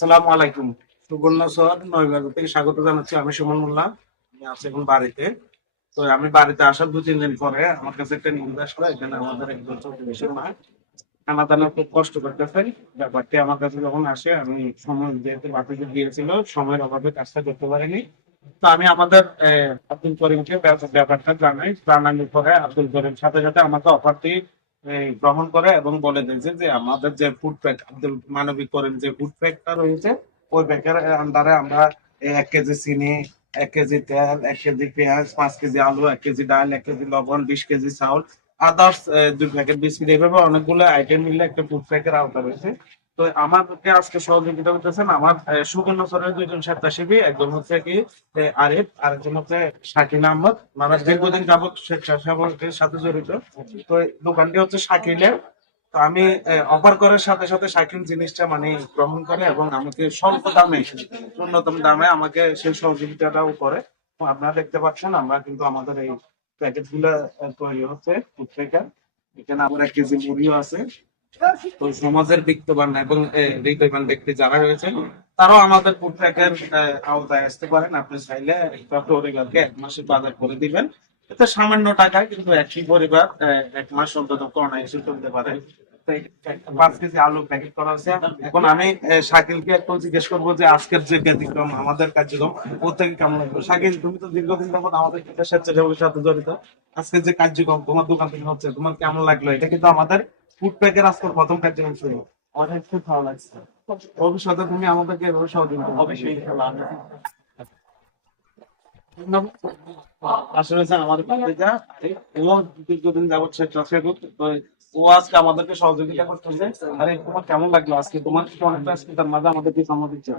সালামু আলাইকুম। সুবর্ণ সর নয়বাজার থেকে স্বাগত জানাচ্ছি আমি সুমন মোল্লা। আমি আছি এখন বাড়িতে। তো আমি বাড়িতে আসার দু, তিন দিন পরে আমার কাছে একটা এখানে আমাদের একজন মা। খুব কষ্ট করতেছে। ব্যাপারটি আমার কাছে যখন আসে, আমি সময় যেহেতু বাপিকে দিয়েছিল, সময়ের অভাবে কাজটা করতে পারিনি। তো আমি আমাদের আব্দুল করিমকে ব্যাপারটা জানাই। জানানোর পরে আব্দুল করিম সাথে সাথে আমাকে অফারটি গ্রহণ করে এবং বলে দিয়েছে যে আমাদের যে ফুড প্যাক আব্দুল মানবিক করেন যে ফুড প্যাকটা রয়েছে, ওই প্যাকের আন্ডারে আমরা এক কেজি চিনি, এক কেজি তেল, এক কেজি পেঁয়াজ, পাঁচ কেজি আলু, এক কেজি ডাল, এক কেজি লবণ, বিশ কেজি চাউল আদার্স দুই প্যাকেট বিস্কিট, এইভাবে অনেকগুলো আইটেম মিলে একটা ফুড প্যাকের আওতা রয়েছে। তো আমাদেরকে আজকে সহযোগিতা করতেছেন আমার সুবর্ণ সরের দুইজন স্বেচ্ছাসেবী, একজন হচ্ছে কি আরিফ, আরেকজন হচ্ছে শাকিল আহমদ। মানে দীর্ঘদিন যাবত স্বেচ্ছাসেবকের সাথে জড়িত। তো দোকানটি হচ্ছে শাকিলের। তো আমি অফার করার সাথে সাথে শাকিল জিনিসটা মানে গ্রহণ করে এবং আমাকে স্বল্প দামে, ন্যূনতম দামে আমাকে সেই সহযোগিতাটাও করে। আপনারা দেখতে পাচ্ছেন, আমরা কিন্তু আমাদের এই প্যাকেটগুলো তৈরি হচ্ছে এখানে আমার এক কেজি মুড়িও আছে। তো সমাজের বিত্তবান এবং হৃদয়বান ব্যক্তি যারা রয়েছেন, তারাও আমাদের ফুড আওতায় আসতে পারেন। আপনি চাইলে পরিবারকে এক মাসের বাজার করে দিবেন। এতে সামান্য টাকায় কিন্তু একই পরিবার এক মাস অন্তত করোনা চলতে পারে। একটা পাঁচ কেজি আলু প্যাকেট করা এখন আমি শাকিলকে একটু জিজ্ঞেস করব যে আজকের যে ব্যতিক্রম, আমাদের কার্যক্রম ওর থেকে কেমন লাগবে শাকিল, তুমি তো দীর্ঘদিন যাবত আমাদের স্বেচ্ছাসেবকের সাথে জড়িত। আজকের যে কার্যক্রম, তোমার দোকান থেকে হচ্ছে, তোমার কেমন লাগল? এটা কিন্তু আমাদের ফুড প্যাকের আজকের প্রথম কার্যক্রম শুরু অনেক খুব ভালো লাগছে। ভবিষ্যতে তুমি আমাদেরকে এভাবে সহযোগিতা করবে। অবশ্যই ইনশাআল্লাহ আসলে স্যার আমাদের পত্রিকা ও দীর্ঘদিন যাবত স্বেচ্ছাসেবক তো ও আজকে আমাদেরকে সহযোগিতা করতেছে। আরে তোমার কেমন লাগল আজকে? তোমার অনেকটা আজকে তার মাঝে আমাদেরকে দিচ্ছে?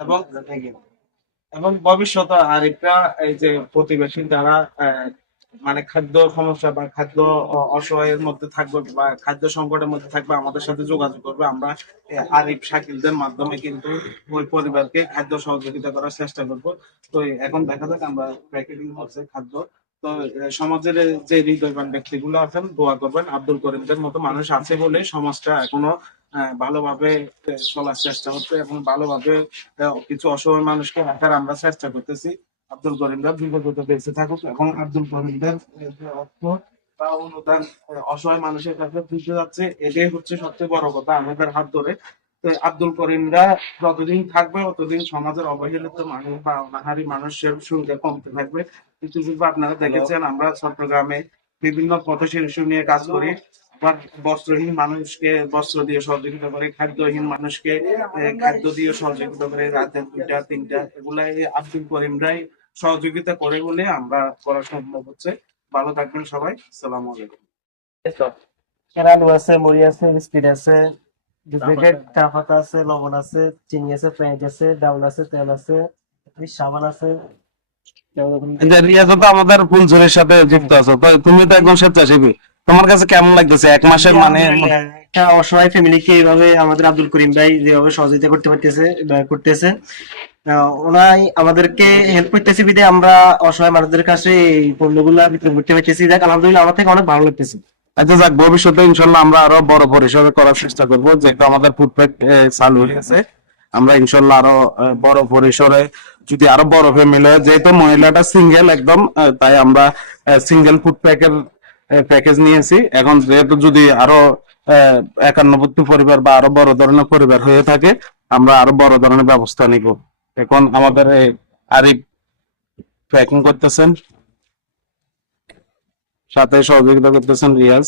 এবং এবং ভবিষ্যতে আরেকটা এই যে প্রতিবেশী যারা আহ, মানে খাদ্য সমস্যা বা খাদ্য অসহায়ের মধ্যে থাকবে বা খাদ্য সংকটের মধ্যে থাকবে, আমাদের সাথে যোগাযোগ করবে। আমরা আরিফ, শাকিলদের মাধ্যমে কিন্তু ওই পরিবারকে খাদ্য সহযোগিতা করার চেষ্টা করব। তো এখন দেখা যাক আমরা প্যাকেটিং হচ্ছে খাদ্য। তো সমাজের যে হৃদয়বান ব্যক্তিগুলো আছেন, দোয়া করবেন। আব্দুল করিমদের মতো মানুষ আছে বলে সমাজটা এখনও ভালোভাবে চলার চেষ্টা হচ্ছে এবং ভালোভাবে কিছু অসহায় মানুষকে রাখার আমরা চেষ্টা করতেছি। আব্দুল করিমরা বিগত বেঁচে থাকুক এবং আব্দুল করিমদের আহ, অর্থ বা অনুদান অসহায় মানুষের কাছে দিতে যাচ্ছে এটাই হচ্ছে সবচেয়ে বড় কথা আমাদের হাত ধরে। তো আব্দুল করিমরা যতদিন থাকবে ততদিন সমাজের অবহেলিত মানুষ বা অনাহারী মানুষের সংখ্যা কমতে থাকবে। কিছু কিছু আপনারা দেখেছেন আমরা চট্টগ্রামে বিভিন্ন পথ শিশু নিয়ে কাজ করি। আবার বস্ত্রহীন মানুষকে বস্ত্র দিয়ে সহযোগিতা করে খাদ্যহীন মানুষকে খাদ্য দিয়ে সহযোগিতা করে রাতে দুইটা তিনটা এগুলাই আব্দুল করিমরাই সহযোগিতা করে বলে আমরা করা সম্ভব হচ্ছে। ভালো থাকবেন সবাই। সালাম আলাইকুম। আছে মুড়ি আছে বিস্কিট আছে লবণ আছে চিনি আছে পেঁয়াজ আছে ডাউল আছে তেল আছে সাবান আছে। রিয়াজ তো আমাদের ফুলঝুরির সাথে যুক্ত আছো। তো তুমি তো একদম স্বেচ্ছাসেবী। তোমার কাছে কেমন লাগতেছে? এক মাসের মানে একটা অসহায় ফ্যামিলিকে এইভাবে আমাদের আব্দুল করিম ভাই যেভাবে সহযোগিতা করতে পারতেছে বা করতেছে ওনাই আমাদেরকে হেল্প বিদে, আমরা অসহায় মানুষদের কাছে এই বিতরণ করতে আলহামদুলিল্লাহ আমার থেকে অনেক ভালো লাগতেছে। আচ্ছা যাক, ভবিষ্যতে ইনশাল্লাহ আমরা আরও বড় পরিসরে করার চেষ্টা করব, যেহেতু আমাদের চালু আমরা ইনশাল্লাহ আরও বড় পরিসরে যদি আরও বড় ফ্যামিলি যেহেতু মহিলাটা সিঙ্গেল একদম তাই আমরা সিঙ্গেল ফুড প্যাকের প্যাকেজ নিয়েছি। এখন যেহেতু যদি আরও একান্নবর্তী পরিবার বা আরও বড় ধরনের পরিবার হয়ে থাকে, আমরা আরও বড় ধরনের ব্যবস্থা নিব। এখন আমাদের আরিফ প্যাকিং করতেছেন। সাথে সহযোগিতা করতেছেন রিয়াজ।